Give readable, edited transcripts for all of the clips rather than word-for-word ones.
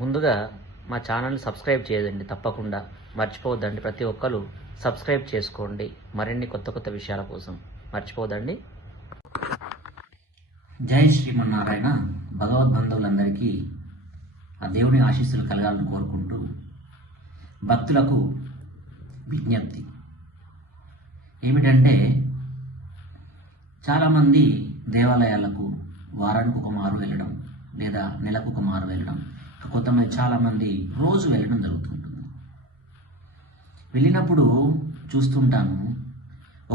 ముందుగా మా ఛానల్ని సబ్స్క్రైబ్ చేయదండి, తప్పకుండా మర్చిపోవద్దండి. ప్రతి ఒక్కరు సబ్స్క్రైబ్ చేసుకోండి మరిన్ని కొత్త కొత్త విషయాల కోసం. మర్చిపోవద్దండి. జై శ్రీమన్నారాయణ. భగవద్బంధువులందరికీ ఆ దేవుని ఆశీస్సులు కలగాలని కోరుకుంటూ భక్తులకు విజ్ఞప్తి ఏమిటంటే, చాలామంది దేవాలయాలకు వారానికి ఒక మారు వెళ్ళడం లేదా నెలకు ఒక మారు వెళ్ళడం, కొంతమంది చాలామంది రోజు వెళ్ళడం జరుగుతుంటుంది. వెళ్ళినప్పుడు చూస్తుంటాను,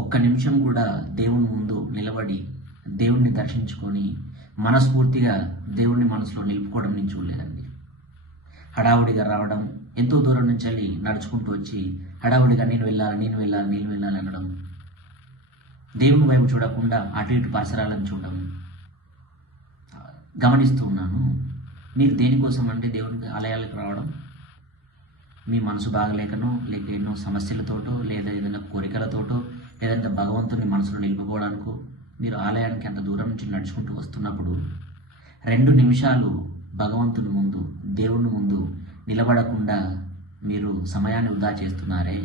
ఒక్క నిమిషం కూడా దేవుని ముందు నిలబడి దేవుణ్ణి దర్శించుకొని మనస్ఫూర్తిగా దేవుణ్ణి మనసులో నిలుపుకోవడం నేను చూడలేదండి. హడావుడిగా రావడం, ఎంతో దూరం నుంచి వెళ్ళి నడుచుకుంటూ వచ్చి హడావుడిగా నేను వెళ్ళాలి అనడం, దేవుని వైపు చూడకుండా అటు ఇటు పరిసరాలను చూడడం గమనిస్తూ ఉన్నాను. మీరు దేనికోసం అంటే దేవుని ఆలయాలకు రావడం మీ మనసు బాగలేకనో, లేక ఎన్నో సమస్యలతోటో, లేదా ఏదైనా కోరికలతోటో, లేదంటే భగవంతుని మనసులో నిలుపుకోవడానికో మీరు ఆలయానికి అంత దూరం నుంచి నడుచుకుంటూ వస్తున్నప్పుడు 2 నిమిషాలు భగవంతుని ముందు, దేవుని ముందు నిలబడకుండా మీరు సమయాన్ని వృధా చేస్తున్నారే,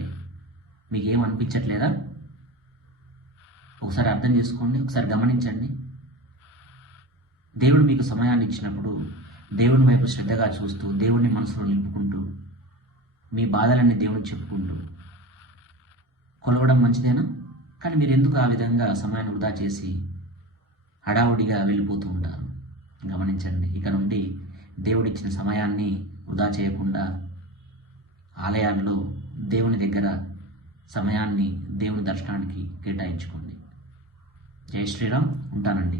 మీకేం అనిపించట్లేదా? ఒకసారి అర్థం చేసుకోండి, ఒకసారి గమనించండి. దేవుడు మీకు సమయాన్ని ఇచ్చినప్పుడు దేవుని వైపు శ్రద్ధగా చూస్తూ, దేవుణ్ణి మనసులో నిలుపుకుంటూ, మీ బాధలన్నీ దేవుడికి చెప్పుకుంటూ కొలవడం మంచిదేనా? కానీ మీరు ఎందుకు ఆ విధంగా సమయాన్ని వృధా చేసి హడావుడిగా వెళ్ళిపోతూ ఉంటారు? గమనించండి. ఇక నుండి దేవుడిచ్చిన సమయాన్ని వృధా చేయకుండా ఆలయాల్లో దేవుని దగ్గర సమయాన్ని దేవుని దర్శనానికి కేటాయించుకోండి. జై శ్రీరామ్. ఉంటానండి.